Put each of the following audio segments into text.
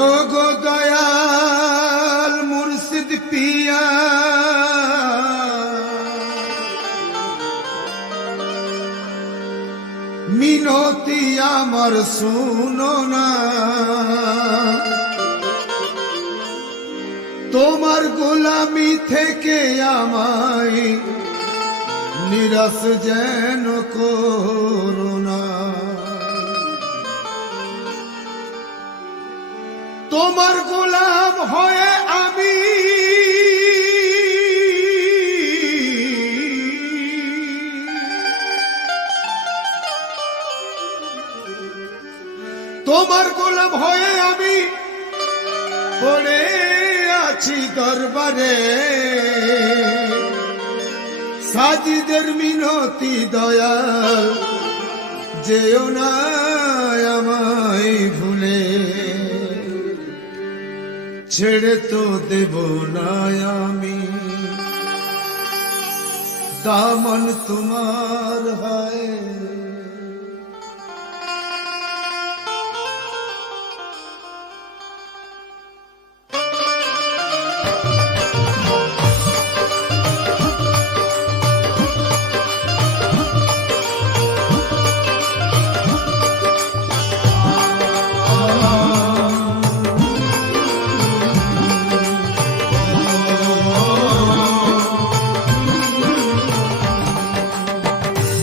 ও গো দয়াল মুর্শিদ পিয়া মিনতি আমার শুনো না, তোমার গোলামি থেকে আমায় নিরাশ যেন করো না। তোমার গোলাম হয়ে আমি তোমার গোলাম হয়ে আমি পড়ে আছি দরবারে, সাজিদের মিনতি দয়াল যেও না আমায় ভুলে, ছেড়ে তো দেব না আমি, দামন তোমার হয়।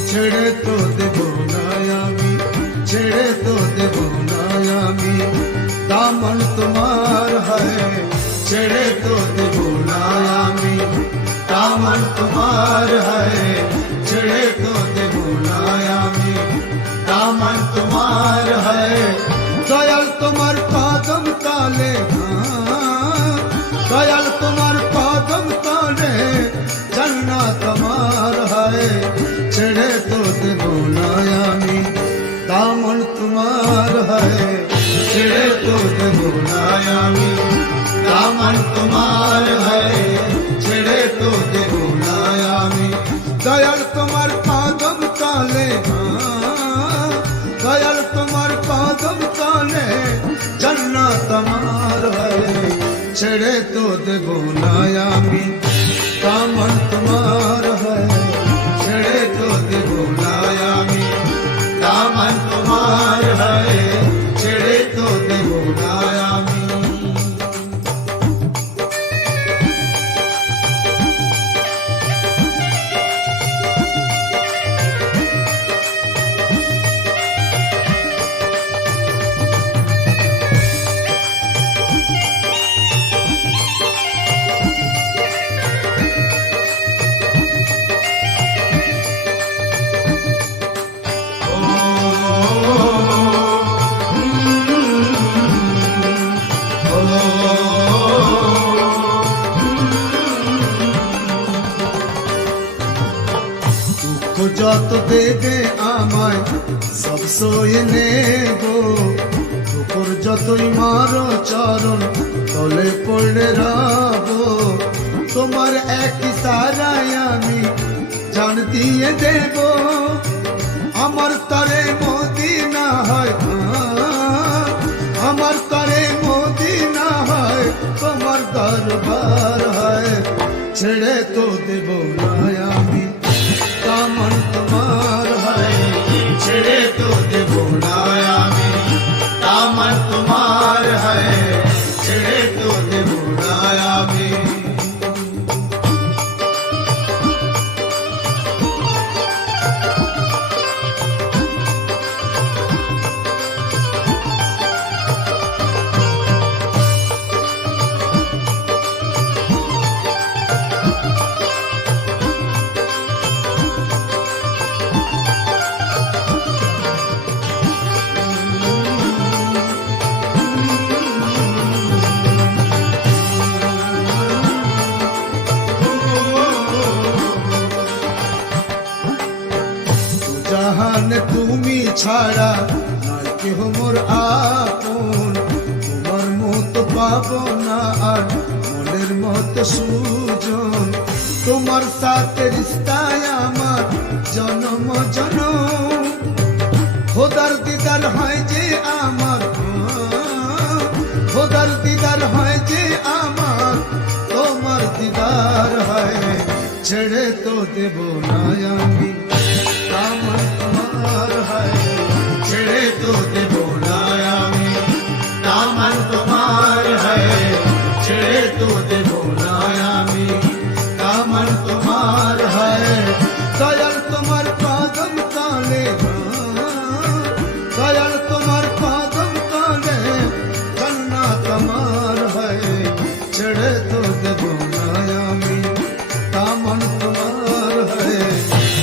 ছেড়ে তো দেব না আমি, ছেড়ে তো দেব না আমি, দামন তোমার হয়। ছেড়ে তো দেব না আমি, দামন তোমার হয়। ছেড়ে তো দেব না আমি, দামন তোমার হয়। দয়াল তোমার কদম তলে, দয়াল তোমার কদম তলে জান্নাত তোমার হয়। ছেড়ে তো দেব না আমি, দামন তোমার হয়। ছেড়ে তো দেব না আমি, দামন তোমার হয়। ছেড়ে তো দেব না আমি, দয়াল তোমার কদম তলে, দয়াল তোমার কদম তলে জান্নাত তোমার হয়। ছেড়ে তো দেব না আমি, দামন তোমার হয়। ছেড়ে তো দেব না আমি, দামন তোমার হয়। ছেড়ে তো দেব না আমি। যত দেবে আমায় সব সয়ে নেব, ঠোকর যতই মারো চরণ তলে পড়ে রব। তোমার এক ইশারায় আমি জান দিয়ে দেব, আমার তরে মদিনা হয়, আমার তরে মদিনা হয়, তোমার দরবার হয়। ছেড়ে তো দেব না আমি, দামন তোমার হয়। ছেড়ে তো দেব না আমি, দামন তোমার হয়। ছেড়ে তো দেব না আমি। জাহান তুমি ছাড়া নাই কেহ মোর আপন, তোমার মতো পাবো না আর মনের মতো সুজন। তোমার সাথে রিস্তায় আমার জনম জনম, খোদার দিদার হয় যে আমার, খোদার ছেড়ে তো দেব না আমি, দামন তোমার হয়, ছেড়ে তো দেব না আমি, দামন তোমার হয়, ছেড়ে তো দেব না আমি, দামন তোমার হয়। দয়াল তোমার কদম তলে, দয়াল তোমার কদম তলে জান্নাত আমার হয়, ছেড়ে তো দেব না আমি, দামন তোমার হয়,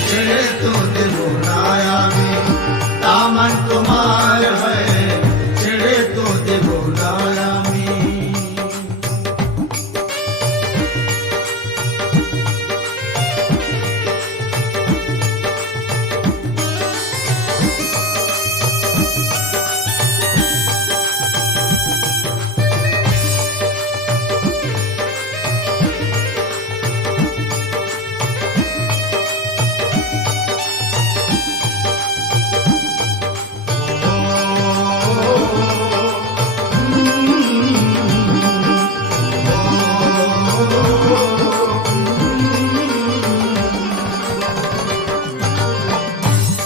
ছেড়ে তো দেব না আমি, দামন তোমার হয়, ছেড়ে তো দেব না আমি।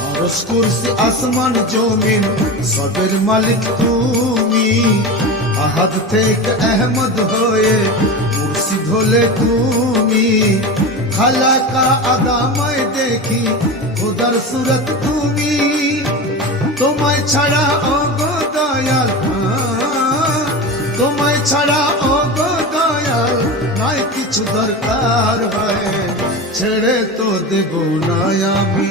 আরশ কুরসি আসমান জমিন সবের মালিক তুমি, আহাদ থেকে আহমদ হয়ে মুর্শিদ হলে তুমি, খালাকা আদামায় দেখি খোদার সুরত তুমি, তোমায় ছাড়া ও গো দয়াল, তোমায় ছাড়া ও গো দয়াল নাই কিছু দরকার হয়, ছেড়ে তো দেব না আমি,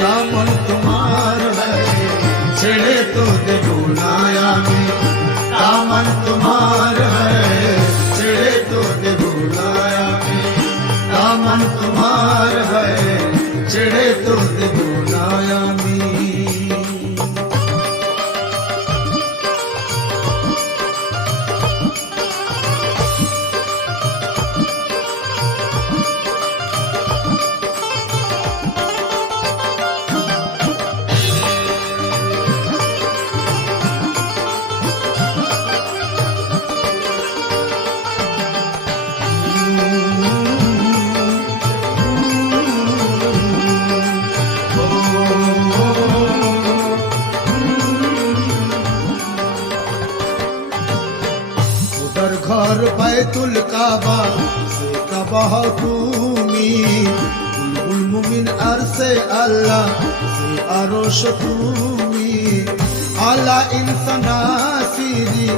দামন তোমার হয়, ছেড়ে তো দেব না আমি, দামন তোমার হয়, ছেড়ে তো দেব না আমি, দামন তোমার হয়, ছেড়ে তো দেব না আমি। ঘর বাইতুল কাবা সে কাবা তুমি, বুলবুল মুমিন আরশে আল্লাহ সে আরশ তুমি, আলা ইনসান আসিরি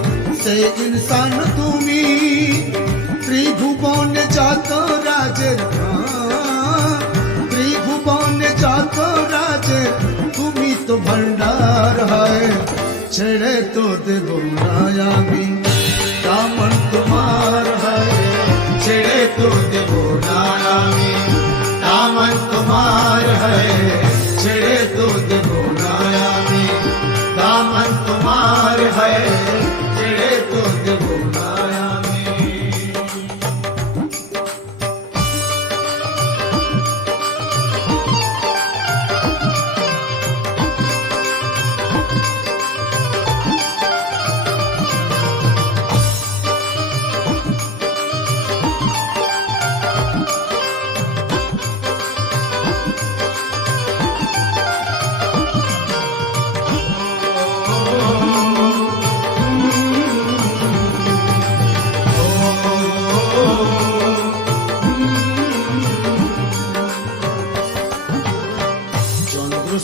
সে ইনসান তুমি, ত্রিভুবনে যত রাজের, ত্রিভুবনে যত রাজের তুমি তো ভণ্ডার হয়, ছেড়ে তো দেব না আমি, দামন তোমার হয়, ছেড়ে তো দেব না আমি, দামন তোমার হয়, ছেড়ে তো দেব না আমি, দামন তোমার হয়, ছেড়ে তো দেব না আমি।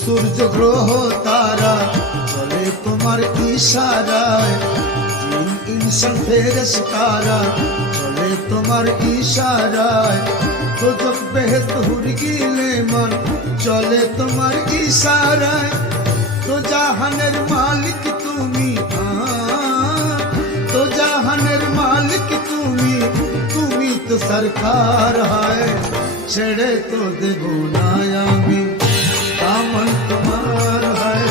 সূর্য গ্রহ তারা চলে তোমার ইশারায়, জিন ইনসান ফেরেশতারা চলে তোমার ইশারায়, দোজখ বেহেশত হুর গিলে মান চলে তোমার ইশারায়, তো জাহানের মালিক তুমি, তো জাহানের মালিক তুমি, তুমি তো সরকার হয়, ছেড়ে তো দেব না আমি, দামন তোমার হয়,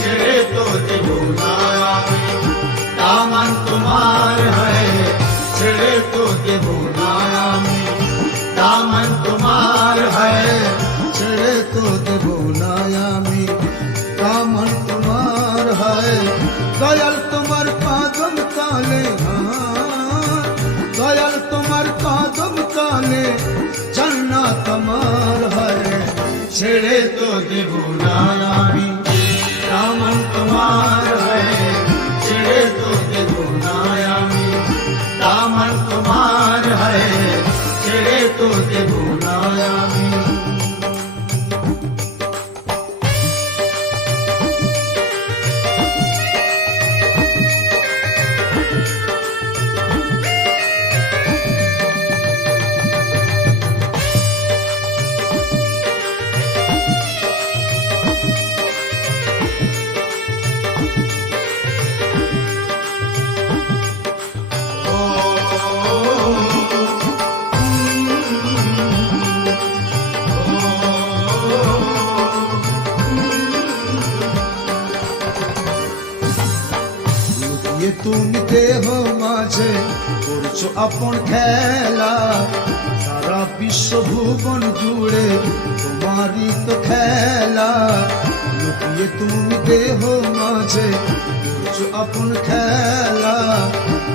ছেড়ে তো দেব না আমি, দামন তোমার হয়, ছেড়ে তো দেব না আমি, দামন তোমার হয়, ছেড়ে তো দেব না আমি, দামন তোমার হয়। দয়াল তোমার কদম তলে, দয়াল তোমার কদম তলে ছেড়ে তো দেব না আমি, দামন তোমার হয়ে ছেড়ে তো দেব না আমি, দামন তোমার হয়ে ছেড়ে তো দেব না আমি। তুমি দেহ মাঝে করছো আপন খেলা, সারা বিশ্ব ভুবন জুড়ে তোমারই তো খেলা। লুকিয়ে তুমি দেহ মাঝে করছো আপন খেলা,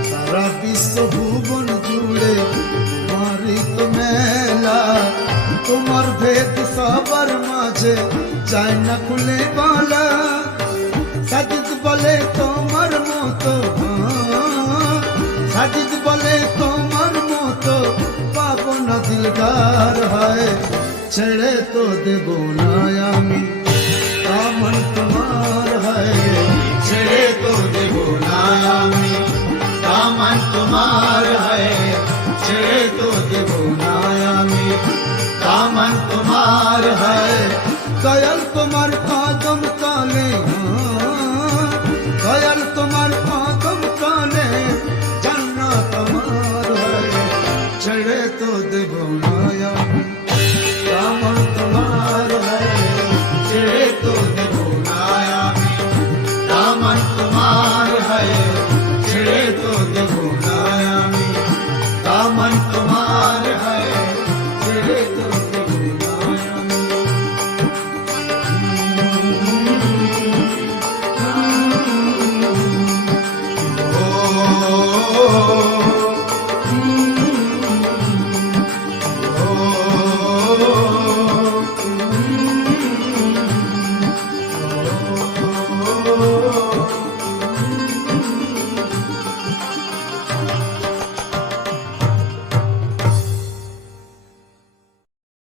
সারা বিশ্ব ভুবন জুড়ে তোমারই তো মেলা। তোমার ভেদ সবার মাঝে চায় না খুলে বলা, সাজিদ বলে তোমার মতো, সাজিদ বলে তোমার মতো পাবো না দিলদার হয়, ছেড়ে তো দেব না আমি, দামন তোমার হয় ছেড়ে তো দেব না আমি, দামন তোমার হয় ছেড়ে তো দেব না আমি, দামন তোমার হয়। দয়াল তোমার কদম তলে, দয়াল তোমার কদম তলে জান্নাত আমার হয়, ছেড়ে তো দেব না আমি, দামন তোমার হয় ছেড়ে তো দেব না আমি, দামন